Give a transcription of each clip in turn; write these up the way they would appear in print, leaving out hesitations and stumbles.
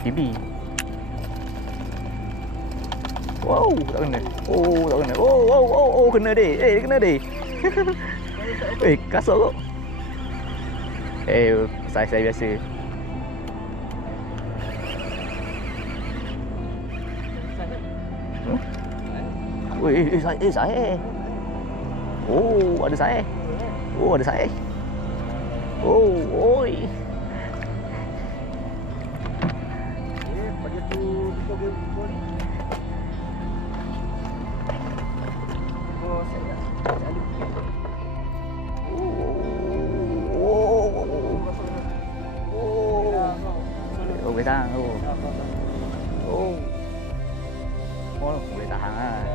Bibi. Wow, tak kena. Oh, tak kena. Oh, kena deh. Kena deh. Kasar kok. Saya biasa. Saya. Oh, ada saya. Oh, ada saya. Oh, oi. Pada tu kita boleh ni. Oh, saya selalu. Boleh tahan. Boleh tahan lah.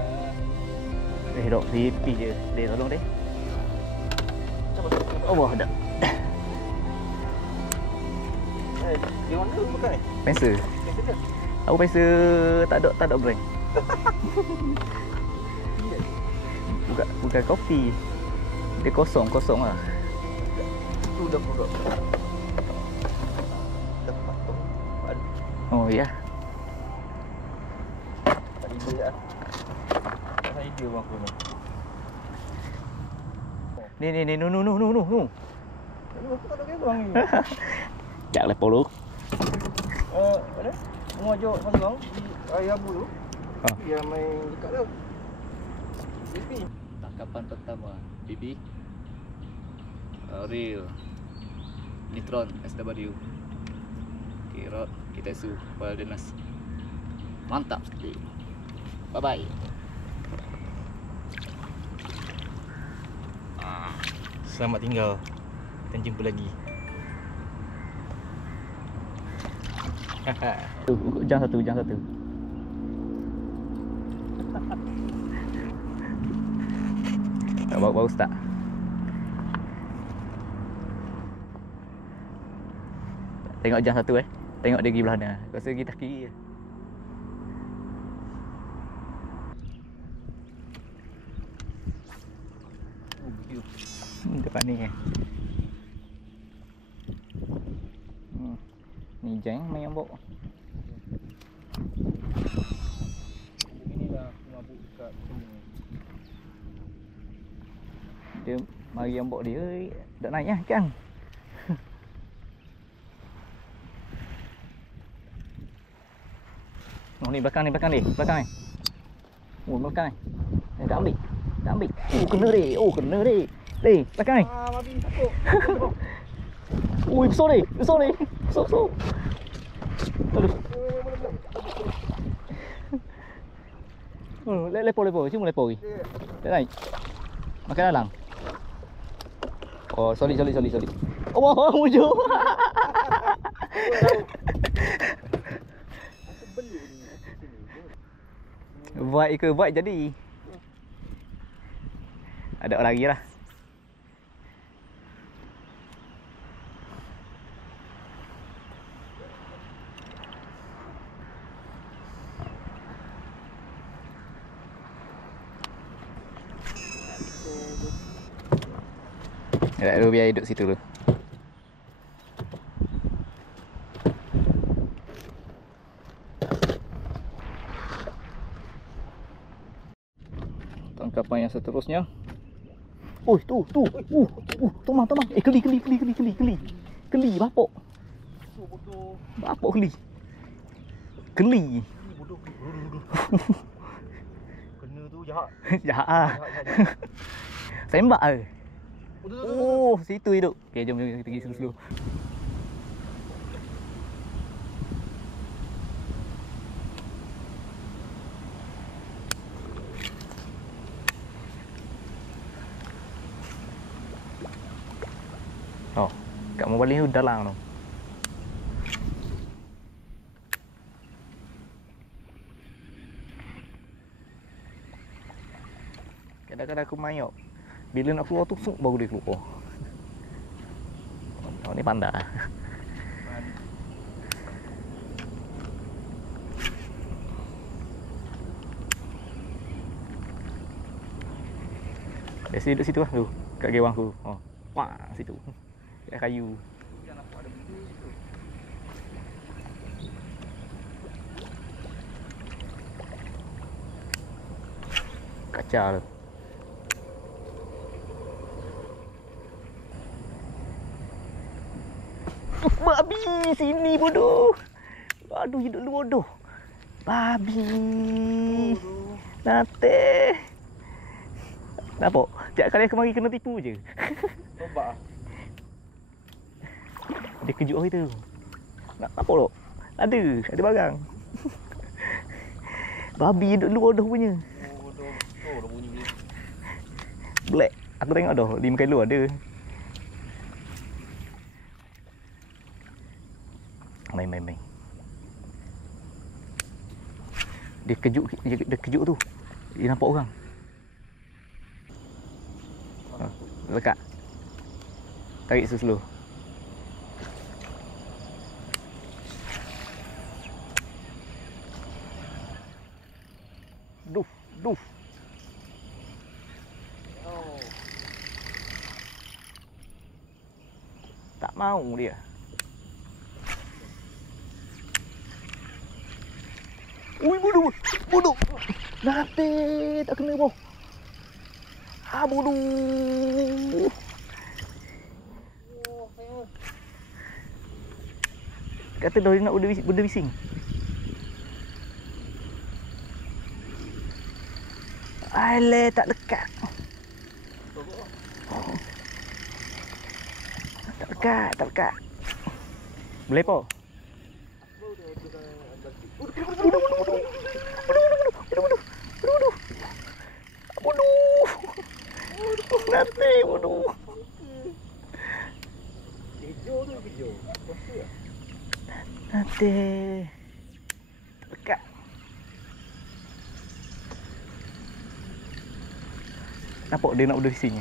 Dok, pipi je. Dia tolong dia. Oh, dah. Dia mana bukan ni? Pensel. Pensel ke? Aku pensel tak ada brand. Bukan kopi. Dia kosong lah. Tu dah produk. Dapat tu. Oh ya. Tak ide lah. Tak ide bang aku ni. Ni, no. Aku tak ada bang ni. Cak lepo dulu. Ada? Mau ajak bang di Raya Abu tu. Dia main dekat tu. Bibi. Tangkapan pertama, Bibi. Real. Nitron SW. Kirot, Kitetsu, Baldenas. Mantap sekali. Bye-bye. Selamat tinggal. Dan jumpa lagi. Jam satu. Baru start. Tengok jam satu Tengok dia pergi belah mana. Aku rasa pergi tak kiri je. Depan ni Ni jeng main ambok. Inilah mabuk dekat sini. Dia mari ambok dia tak naik lah kan. Oh ni belakang ni. Oh belakang ni. Tak ambil. Oh kena deh. Belakang ni. Babi takut. Ui besar ni. Besar. Aduh. Lepo. Cuma lepo lagi. Tak naik. Makan dalang. Oh, sorry. Oh, mujur. Buat jadi. Ada orang lagi lah. Dulu biar duduk situ dulu. Tangkapan yang seterusnya. Tu. Tomang. Keli. Keli bapok. Bapok keli. Bodoh. Kena tu jahat. Jahat. Sembak ke? Oh, situ hidup. Okey, jom kita pergi slow. Oh, kat mau balik tu dalam tu. Kadang-kadang aku mayok. Bila nak keluar tu baru dia keluar. Oh, ni pandai. Biasa duduk situ lah tu. Kat gewang tu. Oh. Wah, situ. Kat kayu. Pecah tu. Babi sini bodoh. Aduh, hidup lu bodoh. Babi. Nate. Nampak? Tiap kali kemari kena tipu je. Tobat ah. Dia kejut hari tu. Nampak tak? Ada barang. Babi hidup lu bodoh punya. Bodoh. Oh, dah bunyi dia. Black. Aku tengok dah, 5 kilo ada. Main. Dia kejut tu. Dia nampak orang. Lekat. Tarik slow. Duh. Oh. Tak mau dia. Ui, bodoh. Nate, tak kena boh. Bodoh. Kata dah dia nak benda bising. Alah, tak lekat. Tak lekat. Boleh po? Bodoh. Nanti bodoh. Kejo. Pasti ah. Nanti. Lekat. Nampak dia nak benda bising.